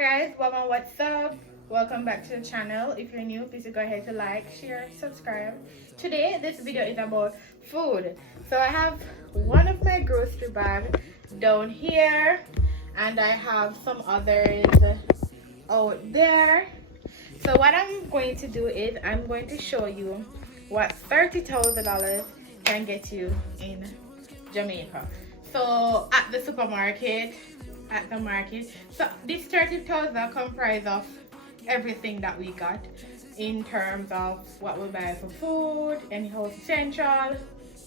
guys, welcome. What's up? Welcome back to the channel. If you're new, please go ahead to like, share, subscribe. Today this video is about food. So I have one of my grocery bags down here and I have some others out there. So what I'm going to do is I'm going to show you what $30,000 can get you in Jamaica. So at the supermarket, at the market. So this 30,000 comprise of everything that we got in terms of what we buy for food, any house essential,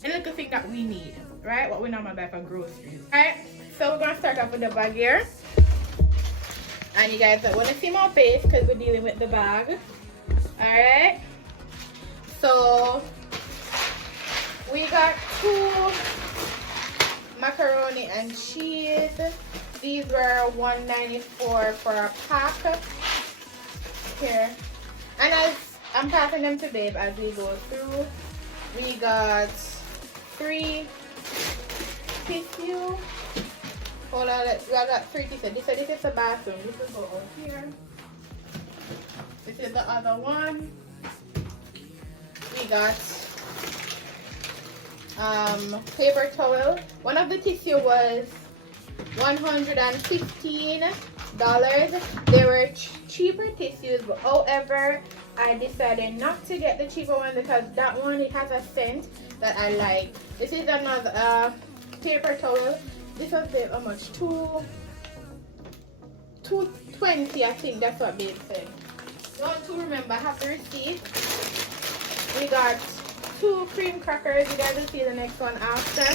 any little thing that we need, right? What we normally buy for groceries, right? So we're gonna start off with the bag here, and you guys want to see my face because we're dealing with the bag. All right. So we got 2 macaroni and cheese. These were $1.94 for a pack here, and as I'm passing them to Babe as we go through, we got 3 tissue. Hold on, we got 3 tissue. This is the bathroom. This is over here. This is the other one. We got paper towel. One of the tissue was $115. They were cheaper tissues, but however I decided not to get the cheaper one because that one, it has a scent that I like. This is another paper towel. This was how much? $2.20, I think that's what Babe said. Don't to remember, I have the receipt. We got 2 cream crackers. You guys will see the next one after.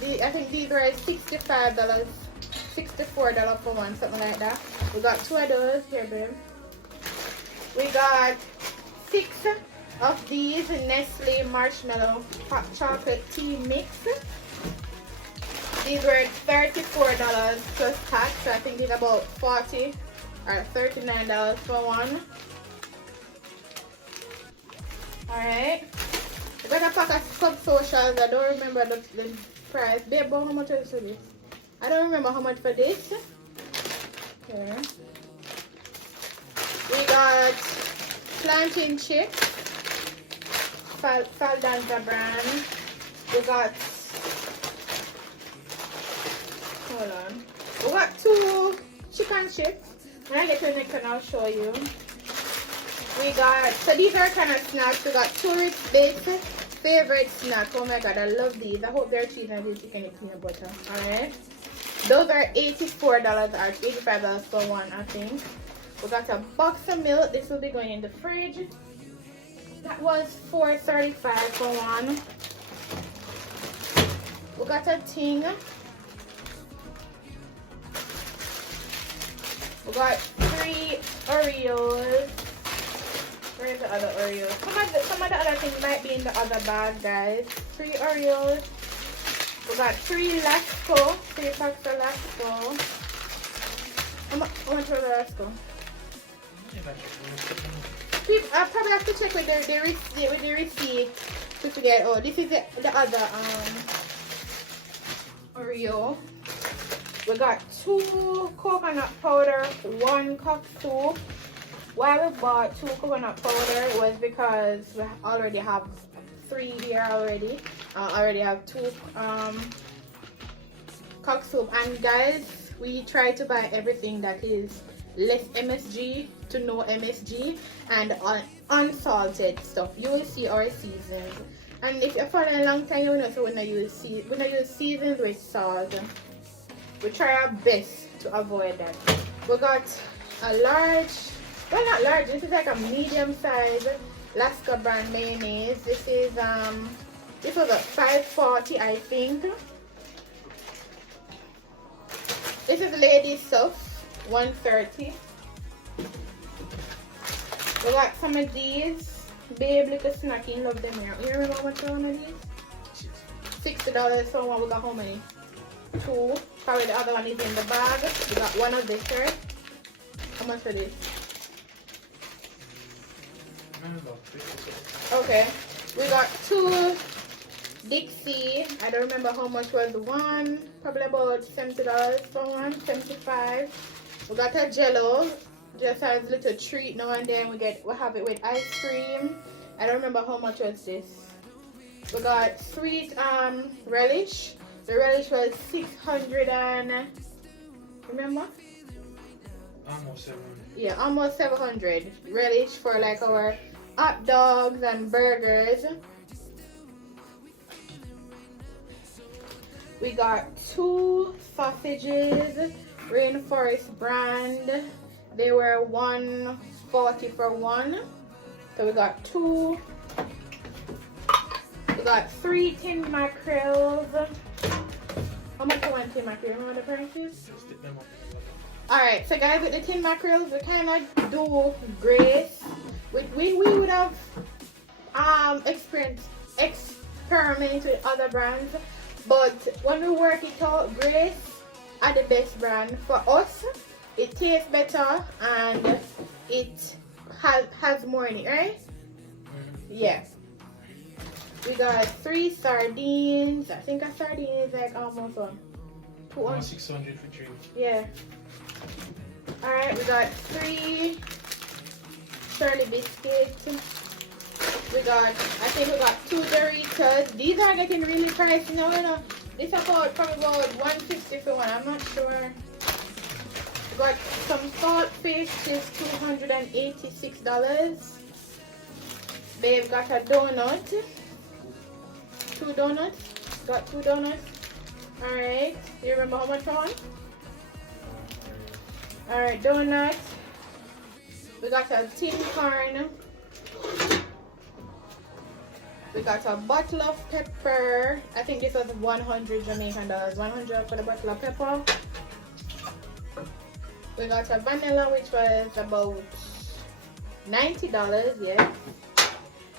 I think these were $65, $64 for one, something like that. We got 2 of those here, babe. We got 6 of these Nestle marshmallow hot chocolate tea mix. These were $34 plus tax, so I think it's about $40 or $39 for one. Alright. We got a pack of sub socials. I don't remember the price. Babe, how much is this? I don't remember how much for this. Okay. We got plantain chips, Faldanza brand. We got, hold on. We got 2 chicken chips. When I get to the next one, I'll show you. We got, so these are kind of snacks. We got tourist baked favorite snack. Oh my god, I love these. I hope they're cheese and chicken and peanut butter. Alright. Those are $84 or $85 for one, I think. We got a box of milk. This will be going in the fridge. That was $4.35 for one. We got a thing. We got 3 Oreos. Where's the other Oreos? Some of the other things might be in the other bag, guys. 3 Oreos. We got 3 Lasco, 3 packs of Lasco. How much was the Lasco? I probably have to check with the receipt to figure out. Oh, this is the other Oreo. We got 2 coconut powder, 1 cup soup. Why we bought 2 coconut powder was because we already have 3 here already. I already have 2 cock soup, and guys, we try to buy everything that is less MSG to no MSG and unsalted stuff. You will see our seasons, and if you're following a long time, you will know. So when I use seasons with salt, we try our best to avoid that. We got a large, well, not large, this is like a medium size Lasco brand mayonnaise. This is this was a $5.40, I think. This is ladies stuff, $1.30. We got some of these Babe little snacking, love them here. You remember how much for one of these? $60 for one. We got how many? 2. Probably the other one is in the bag. We got 1 of this here. How much for this? Okay, we got 2 Dixie. I don't remember how much was one. Probably about $70 for one, $75. We got a jello, just as a little treat now and then. We have it with ice cream. I don't remember how much was this. We got sweet relish. The relish was 600 and remember? Almost 700. Yeah, almost 700 relish for like our hot dogs and burgers. We got 2 sausages, Rainforest brand. They were $1.40 for one. So we got 2. We got 3 tin mackerels. How much for one tin mackerel? Remember the prices? Alright, so guys, with the tin mackerels, we kind of do grace. We would have experiment with other brands, but when we work it out, Grace are the best brand for us. It tastes better and it has more in it, right? Yeah. We got 3 sardines. I think a sardine is like almost one. 600 for 3. Yeah. Alright, we got 3 Shirley biscuits. We got, I think we got 2 Doritos. These are getting really pricey now, you know. This is probably about $150 for one, I'm not sure. We got some saltfish, is $286. Babe got a donut. 2 donuts. Got 2 donuts. Alright. You remember how much for one? Alright, donuts. We got a tin corn. We got a bottle of pepper. I think this was 100 Jamaican dollars. 100 for the bottle of pepper. We got a vanilla, which was about $90, yeah.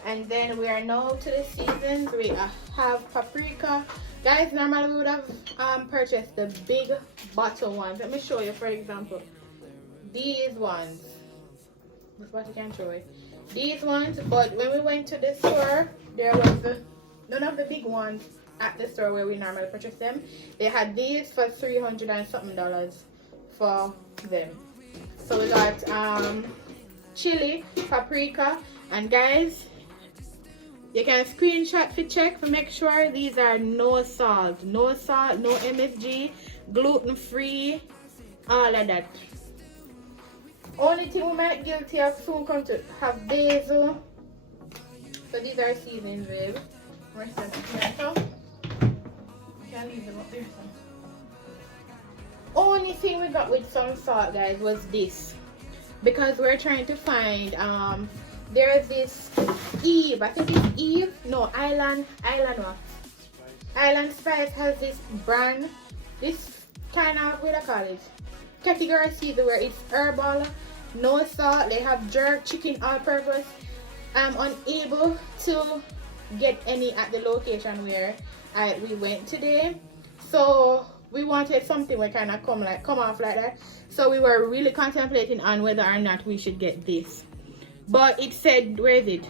And then we are now to the seasons. We have paprika. Guys, normally we would have purchased the big bottle ones. Let me show you, for example. These ones. This bottle can show it. These ones, but when we went to the store, there was none of the big ones at the store where we normally purchase them. They had these for $300 and something for them. So we got chili, paprika, and guys, you can screenshot for check to make sure these are no salt, no MSG, gluten free, all of that. Only thing we might guilty of soon come to have basil. So these are seasonings, babe. Rest of them here, so you can leave them up there. So. Only thing we got with some salt, guys, was this, because we're trying to find there's this Eve, I think it's Eve, no, Island what? Island Spice has this brand, this kind of, what do I call it? Category season where it's herbal, no salt. They have jerk chicken all purpose. I'm unable to get any at the location where we went today, so we wanted something where kind of come off like that. So we were really contemplating on whether or not we should get this, but it said, where is it?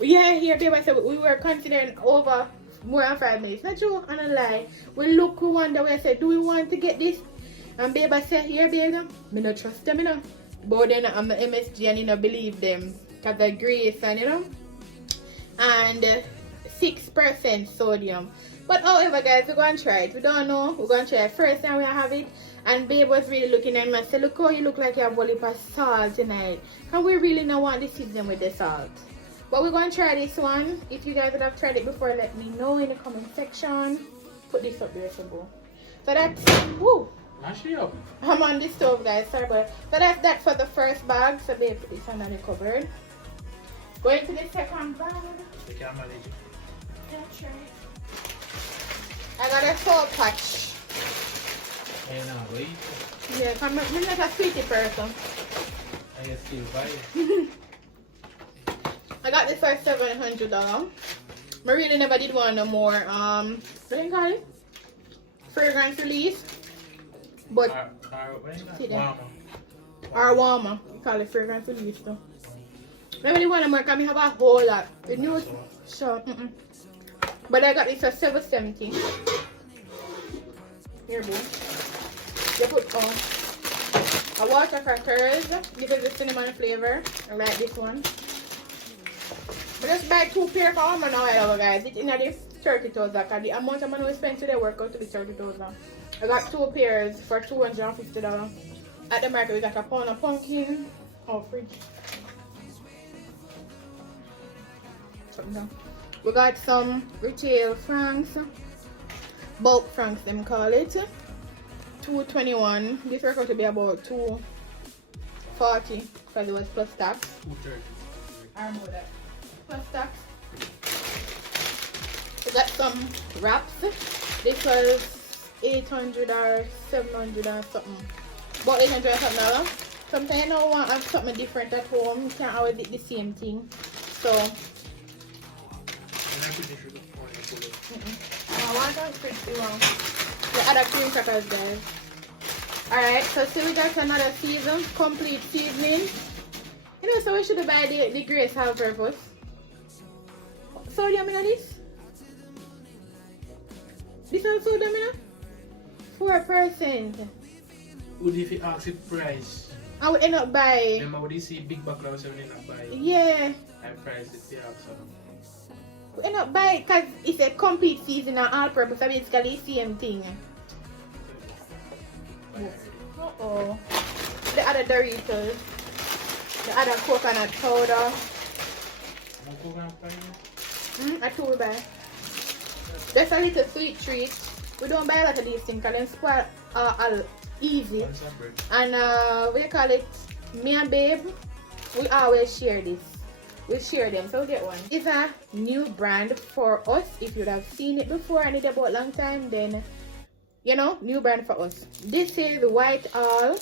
Yeah, here, babe. I said we were considering over more than 5 minutes. Not true, and a lie. We look, we wonder, we said, do we want to get this? And babe, I said, here, babe, me not trust them, you know. But then I'm the MSG and you know believe them, cause the grace and you know, and 6% sodium. But however, guys, we're gonna try it. We don't know. We're gonna try it. First time we have it, and babe was really looking at me and said, look how you look like you have a whole heap of salt tonight. And we really don't want to season with the salt. But we're gonna try this one. If you guys would have tried it before, let me know in the comment section. Put this up there, so that's woo. Up. I'm on the stove, guys. Sorry, but so that's that for the first bag. So babe, put this under the cupboard. Going to the second bag. The camera lady. That's right. I got a salt patch. Hey, now wait. Yeah, I'm not a sweetie person. I still buy it. I got this for $700. I really never did want no more. What do you call it? Fragrance release. But warmer. We call it fragrance release though. I really want to more because I have a whole lot. The new so but I got this for $7.70. Here, boo. You put A water crackers. This is the cinnamon flavor. I like this one. But just buy 2 pairs for all my now, guys. It's in the 30,000. Because the amount of money we spend today work out to be 30,000. I got 2 pairs for $250. At the market, we got a pound of pumpkin. Oh, fridge. Something down. We got some retail franks. Bulk franks, them call it. $2.21. This worked out to be about $2.40 because it was plus tax. $2.30. I remember that. Plus tax. We got some wraps. This was 800 or 700 or something. About 800 or something. Sometimes you don't want to have something different at home. You can't always eat the same thing. So. I want to fix you wrong. The other cream crackers, guys. Alright, so still we got another season, complete seasoning. You know, so we should buy the Grace All Purpose. Sodium in this? This one sodium in 4%. Would if you ask the price? I would end up buying. Remember when you see big background, so we end up buying. Yeah. I price it, yeah, so. We end up buying because it's a complete season and all purpose, so basically the same thing. Uh-oh. The other Doritos. The other coconut powder. I told we buy. Just a little sweet treat. We don't buy a lot of these things because they spoil all easy. And what do you call it? Me and babe, we always share this. We share them, so we get one. It's a new brand for us. If you have seen it before and it about a long time, then you know, new brand for us. This is the White All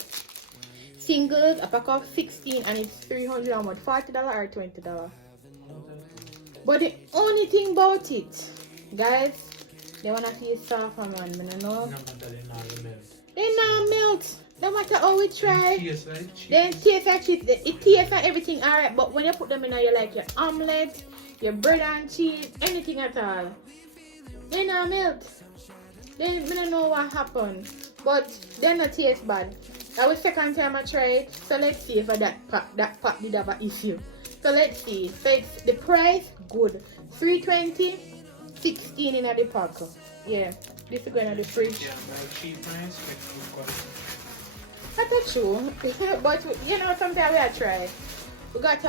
singles, a pack of 16, and it's $340 or $20. But the only thing about it, guys, they wanna see soft man, I know. They not melt. No matter how we try, then taste like cheese. It tastes like everything alright, but when you put them in you like your omelette, your bread and cheese, anything at all, they not melt. Then I don't know what happened, but they not taste bad. That was second time I tried, so let's see if that pot did have an issue. So let's see. So it's the price good, $3.20, 16 in the pack. Yeah, this is going to the fridge. Yeah, my cheap price, that's true, but you know, sometimes we are try. We got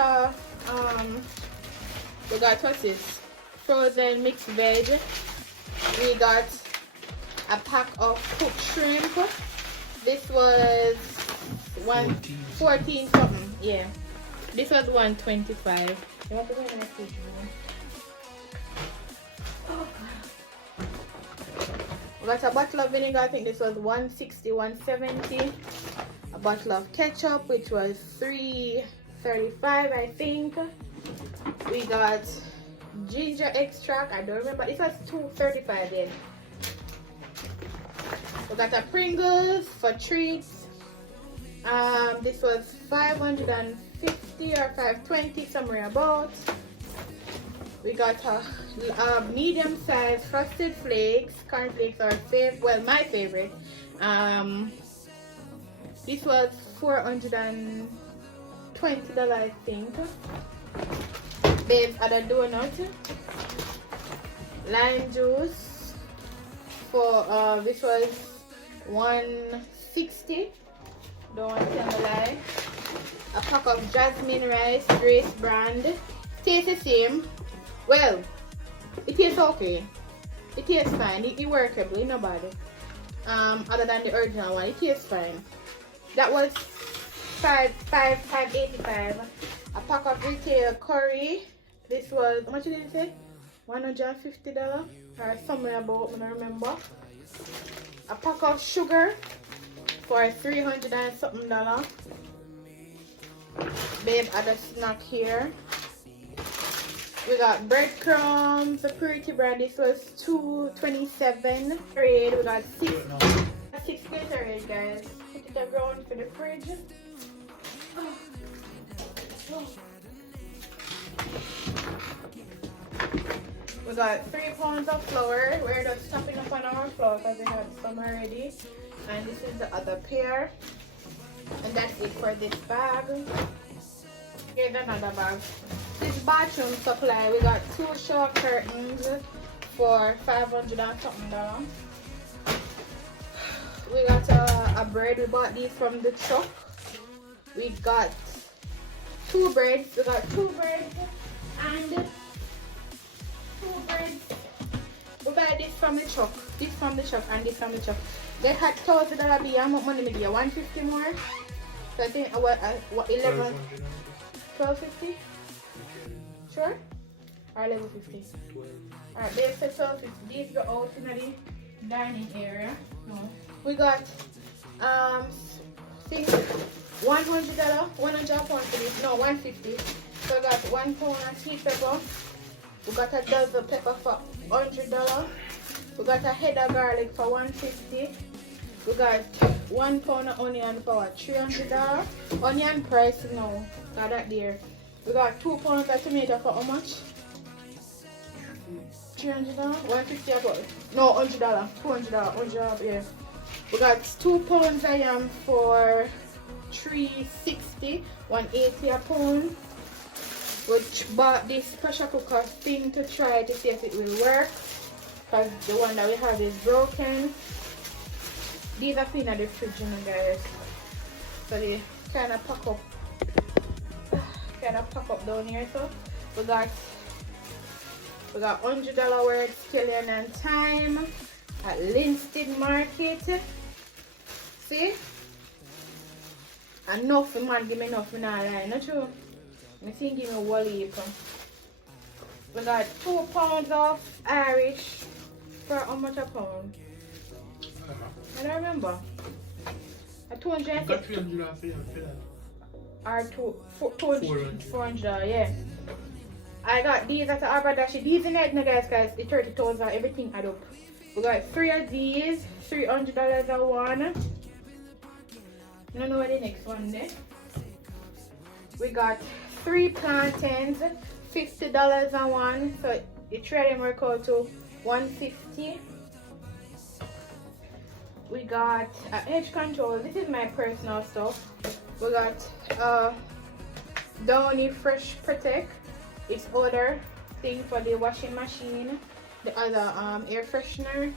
what's this? Frozen mixed veg. We got a pack of cooked shrimp. This was 114 something. Yeah, this was 125. You want to go in the fridge? We got a bottle of vinegar. I think this was 160, 170. A bottle of ketchup, which was $3.35, I think. We got ginger extract. I don't remember. This was $2.35 then. We got a Pringles for treats. This was 550 or 520, somewhere about. We got a medium size frosted flakes. Cornflakes are my favorite. This was $420, I think. Babes had a donut. Lime juice for this was $160. Don't want to tell a lie. A pack of jasmine rice, Grace brand. Tastes the same. Well, it tastes okay. It tastes fine. It's workable, not bad. Other than the original one, it tastes fine. That was $5.85. A pack of retail curry. This was, how much did it say? $150 or somewhere about, I don't remember. A pack of sugar for $300 and something. Babe had a snack here. We got breadcrumbs, the purity bread. This was $2.27. We got six Gatorade, guys. Put it around for the fridge. We got 3 pounds of flour. We're just chopping up on our flour because we had some already. And this is the other pair. And that's it for this bag. Here's another bag. This bathroom supply, we got 2 shower curtains for $500 and something dollars. We got a bread. We bought these from the truck. We got 2 breads. We got 2 breads and 2 breads. We buy this from the truck. This from the truck and this from the truck. They had $1,000 be how much money me give? 150 more. So I think what 11, 1250. Sure. Or level 50. Alright, they said 1250. These go out in the dining area. No. We got think $100, £100 for this. No, 150. So we got 1 pound of sweet pepper. We got a dozen pepper for $100. We got a head of garlic for $150. We got 1 pound of onion for $300. Onion price now. Got that there. We got 2 pounds of tomato for how much? $300? $150 about. No, $100. $200. $100, yeah. We got 2 pounds of yam for $360, $180 a pound. We bought this pressure cooker thing to try to see if it will work, because the one that we have is broken. These are seen at the fridge, you know, guys. So they kind of pack up down here. So we got $100 worth scallion and thyme at Linstead market. See? Enough, man, give me enough, not lie, not true. I think give me a whole heap. We got 2 pounds of Irish for how much a pound? I don't remember. A 200. Got $300 for that. Or 400, yeah. I got these at the Abadashi. These in it, no guys, the 30,000, everything add up. We got 3 of these, $300 a one. I don't know what the next one there. We got 3 plantains, $50 a one. So the 3 of them work out to $150. We got edge control. This is my personal stuff. We got Downy Fresh Protect. It's odor thing for the washing machine. The other air freshener.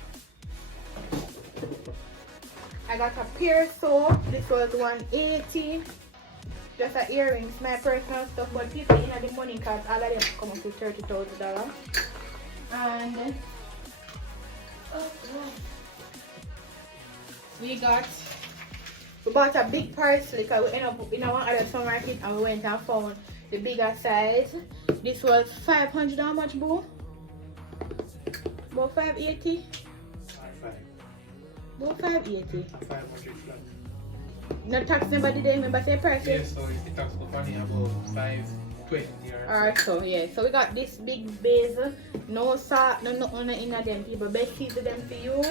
I got a pear soap. This was $180. Just a earrings, my personal stuff, but people in the money cards, all of them come up to $30,000. And we bought a big parsley because we ended up in one other supermarket and we went and found the bigger size. This was $500. How much, boo? About $580. About $580. 500 flat. No tax nobody there, remember say price? Yes, so it's the tax company about $520. Alright, so yeah, so we got this big basil, no salt, no nothing in them people, best season them to use.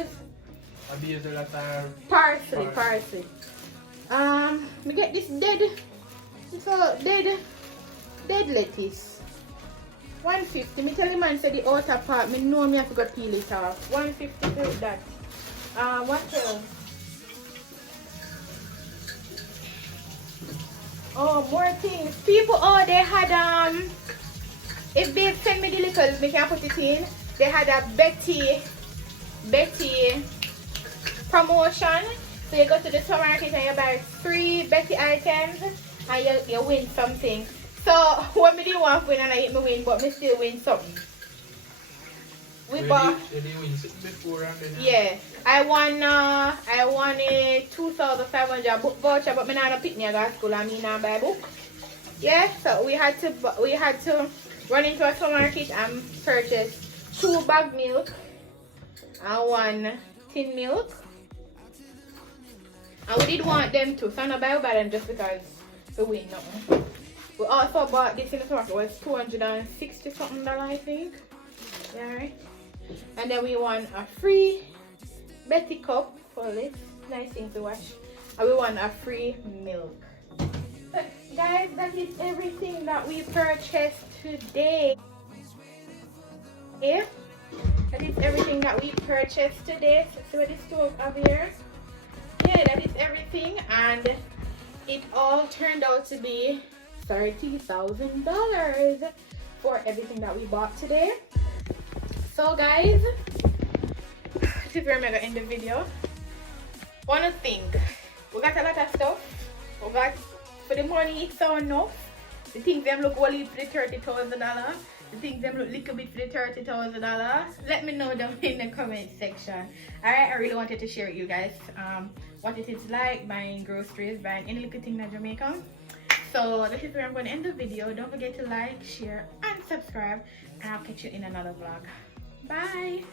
A basil that are Parsley. We get this dead lettuce. $150. Me tell the man say the outer part, me know me have to go peel it off. $150 for that. What else? Oh, more things. People, oh, they had if they send me the liquors, we can put it in. They had a Betty promotion. So you go to the supermarket and you buy 3 Betty items and you win something. So when me didn't want to win and I hit me win, but me still win something. We bought. Before and then, yeah, I won a 2,500 book voucher, but me not pick me a go school and me not buy book. Yeah, so we had to run into a supermarket and purchase 2 bag milk and 1 tin milk. And we did want them too, so I'm not buy them just because we win nothing. We also bought this in the supermarket. It was $260 something, I think. Yeah, right. And then we won a free Betty cup for this nice thing to wash. And we won a free milk. So, guys, that is everything that we purchased today. Yeah, that is everything that we purchased today. So see what this stove over here. Yeah, that is everything. And it all turned out to be $30,000 for everything that we bought today. So guys, this is where I'm gonna end the video. Wanna think, we got a lot of stuff. We got, for the money it's so enough. The things them look only for the $30,000. The things them look little bit for the $30,000. Let me know down in the comment section. Alright, I really wanted to share with you guys what it is like buying groceries, buying any little thing in Jamaica. So this is where I'm going to end the video. Don't forget to like, share and subscribe, and I'll catch you in another vlog. Bye.